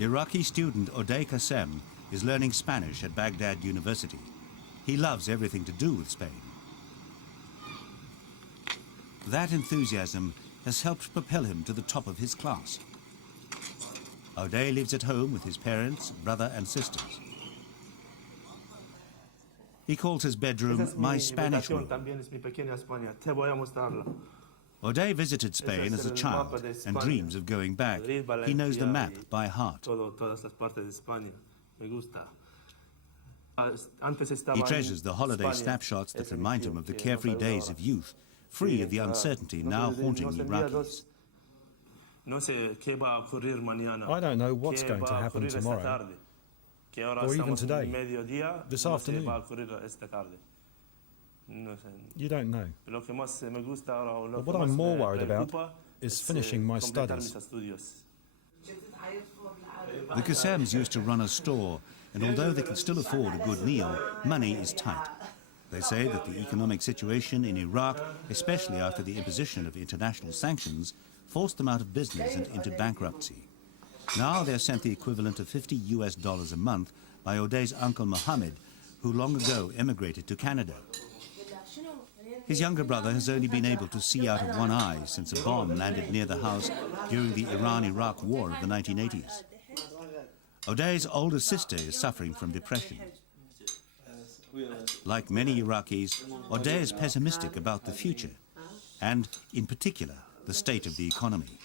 Iraqi student Auday is learning Spanish at Baghdad University. He loves everything to do with Spain. That enthusiasm has helped propel him to the top of his class. Auday lives at home with his parents, brother and sisters. He calls his bedroom my Spanish room. Auday visited Spain as a child and dreams of going back. He knows the map by heart. He treasures the holiday snapshots that remind him of the carefree days of youth, free of the uncertainty now haunting Iraqis. I don't know what's going to happen tomorrow, or even today, this afternoon. You don't know. But what I'm more worried about is finishing my studies. The Qassams used to run a store, and although they can still afford a good meal, money is tight. They say that the economic situation in Iraq, especially after the imposition of international sanctions, forced them out of business and into bankruptcy. Now they're sent the equivalent of $50 a month by Auday's uncle Mohammed, who long ago emigrated to Canada. His younger brother has only been able to see out of one eye since a bomb landed near the house during the Iran-Iraq War of the 1980s. Auday's older sister is suffering from depression. Like many Iraqis, Auday is pessimistic about the future, and, in particular, the state of the economy.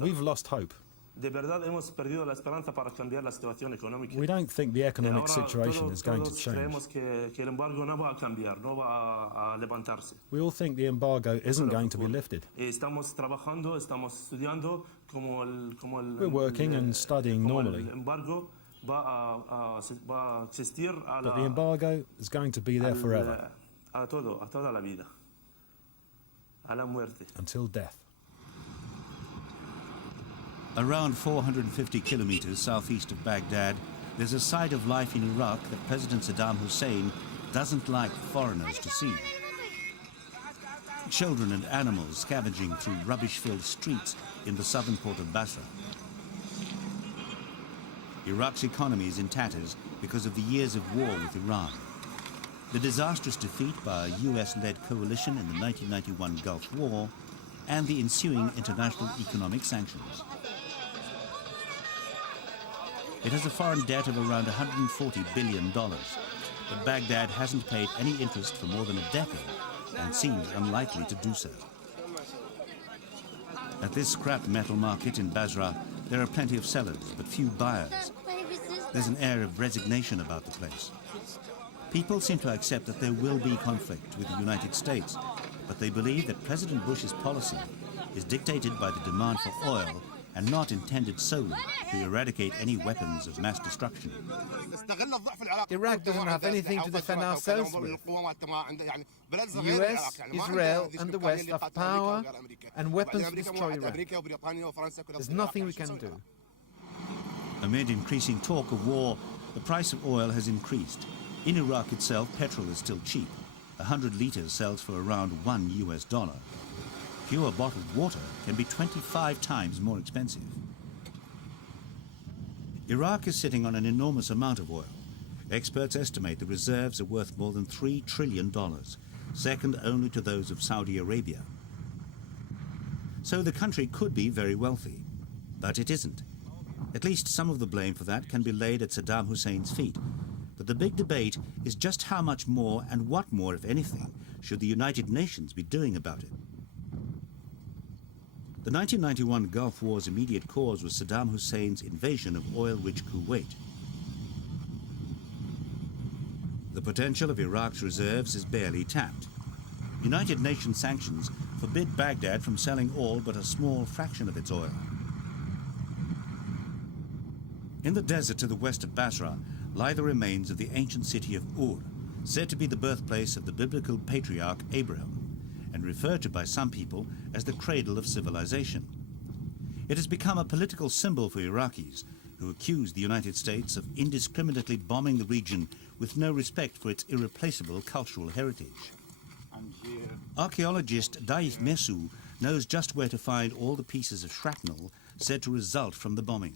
We've lost hope. We don't think the economic situation is going to change. We all think the embargo isn't going to be lifted. We're working and studying normally. But the embargo is going to be there forever. Until death. Around 450 kilometers southeast of Baghdad, there's a side of life in Iraq that President Saddam Hussein doesn't like foreigners to see. Children and animals scavenging through rubbish-filled streets in the southern port of Basra. Iraq's economy is in tatters because of the years of war with Iran. The disastrous defeat by a US-led coalition in the 1991 Gulf War and the ensuing international economic sanctions. It has a foreign debt of around $140 billion, but Baghdad hasn't paid any interest for more than a decade and seems unlikely to do so. At this scrap metal market in Basra, there are plenty of sellers, but few buyers. There's an air of resignation about the place. People seem to accept that there will be conflict with the United States, but they believe that President Bush's policy is dictated by the demand for oil and not intended solely to eradicate any weapons of mass destruction. Iraq doesn't have anything to defend ourselves with. The US, Israel and the West have power and weapons to destroy Iraq. There's nothing we can do. Amid increasing talk of war, the price of oil has increased. In Iraq itself, petrol is still cheap. 100 liters sells for around $1 US. Pure bottled water can be 25 times more expensive. Iraq is sitting on an enormous amount of oil. Experts estimate the reserves are worth more than $3 trillion, second only to those of Saudi Arabia. So the country could be very wealthy, but it isn't. At least some of the blame for that can be laid at Saddam Hussein's feet. But the big debate is just how much more and what more, if anything, should the United Nations be doing about it. The 1991 Gulf War's immediate cause was Saddam Hussein's invasion of oil-rich Kuwait. The potential of Iraq's reserves is barely tapped. United Nations sanctions forbid Baghdad from selling all but a small fraction of its oil. In the desert to the west of Basra lie the remains of the ancient city of Ur, said to be the birthplace of the biblical patriarch Abraham, and referred to by some people as the cradle of civilization. It has become a political symbol for Iraqis, who accuse the United States of indiscriminately bombing the region with no respect for its irreplaceable cultural heritage. Archaeologist Daif Messou knows just where to find all the pieces of shrapnel said to result from the bombing.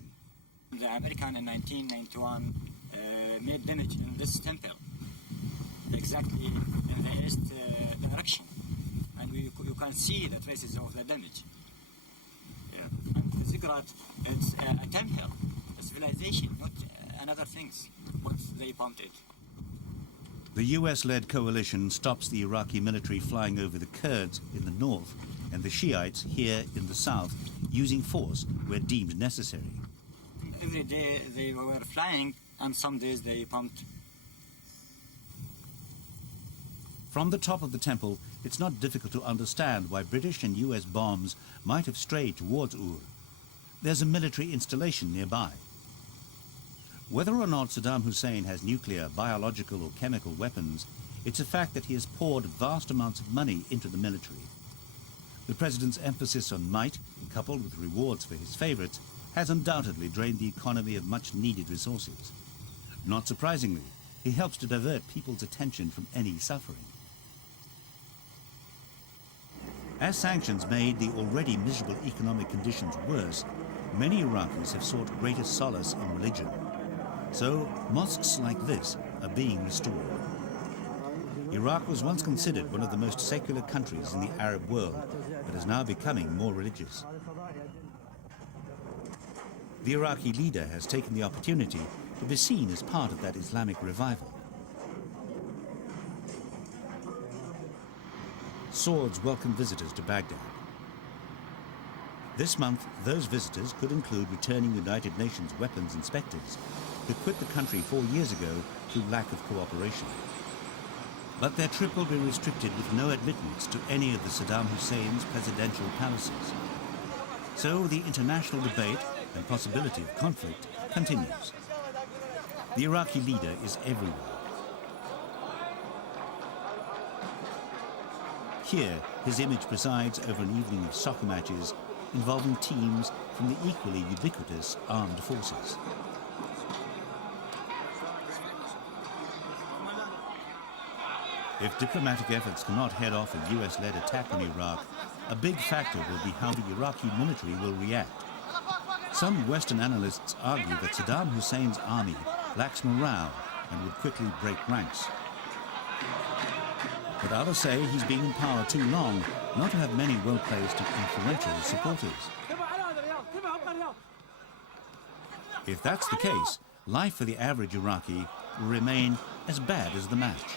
The American in 1991 made damage in this temple, exactly in the east direction, and you can see the traces of the damage. Yeah. And the ziggurat, it's a temple, a civilization, not another things, what they bombed it. The US-led coalition stops the Iraqi military flying over the Kurds in the north and the Shiites here in the south, using force where deemed necessary. Every day they were flying, and some days they pumped. From the top of the temple, it's not difficult to understand why British and US bombs might have strayed towards Ur. There's a military installation nearby. Whether or not Saddam Hussein has nuclear, biological or chemical weapons, it's a fact that he has poured vast amounts of money into the military. The president's emphasis on might, coupled with rewards for his favorites, has undoubtedly drained the economy of much-needed resources. Not surprisingly, he helps to divert people's attention from any suffering. As sanctions made the already miserable economic conditions worse, many Iraqis have sought greater solace in religion. So, mosques like this are being restored. Iraq was once considered one of the most secular countries in the Arab world, but is now becoming more religious. The Iraqi leader has taken the opportunity to be seen as part of that Islamic revival. Swords welcome visitors to Baghdad. This month, those visitors could include returning United Nations weapons inspectors who quit the country 4 years ago through lack of cooperation. But their trip will be restricted with no admittance to any of the Saddam Hussein's presidential palaces. So the international debate and possibility of conflict continues. The Iraqi leader is everywhere. Here, his image presides over an evening of soccer matches involving teams from the equally ubiquitous armed forces. If diplomatic efforts cannot head off a US-led attack on Iraq, a big factor will be how the Iraqi military will react. Some Western analysts argue that Saddam Hussein's army lacks morale and would quickly break ranks. But others say he's been in power too long not to have many well-placed and influential supporters. If that's the case, life for the average Iraqi will remain as bad as the match.